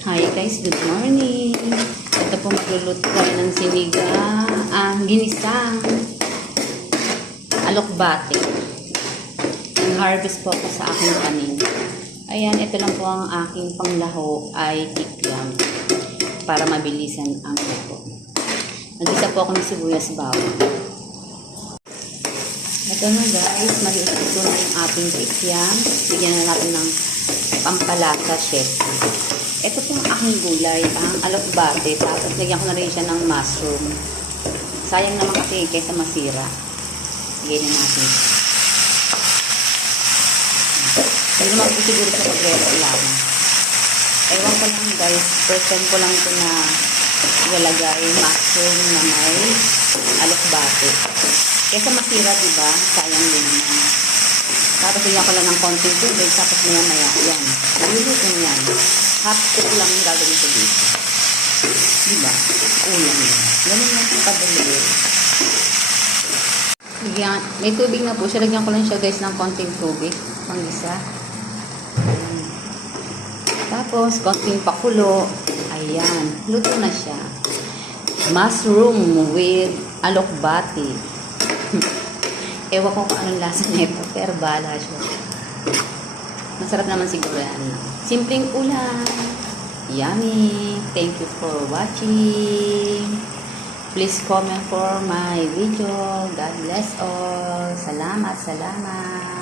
Hi guys, good morning. Ito po magluluto tayo ng ginisang alokbate. Nag-harvest po ako sa aking tanim. Ayan, ito lang po ang aking panglaho ay kikiam para mabilisan ang luto. Nag-isa po ako ng sibuyas bawang. Ito na guys, maliit ito na yung ating kikiam. Bigyan na natin ng pampalasa, chef. Ito po ang aking gulay, ang alokbate. Tapos lagyan ko na rin siya ng mushroom. Sayang naman kasi kaysa masira. Lagyan na natin. Hindi naman po siguro sa pagrelo lang. Ewan ko lang guys, first time ko lang ito na ilalagay mushroom na may alokbate. Kaysa masira, diba? Sayang din naman. Tapos lagyan ko lang ng konting tubig, tapos maya-maya. Yan. Naluluto na yan. Half cook lang yung gagawin ko dito. Diba? Ulam yan. Ganun lang yung kadali. May tubig na po siya. Lagyan ko lang siya guys ng konting tubig. Panggisa. Tapos, konting pakulo. Ayan. Luto na siya. Mushroom with alokbate. Ewan ko kung anong lasa nito, pero bahala siya. Masarap naman siguro yan. Simpleng ulam. Yummy. Thank you for watching. Please comment for my video. God bless all. Salamat, salamat.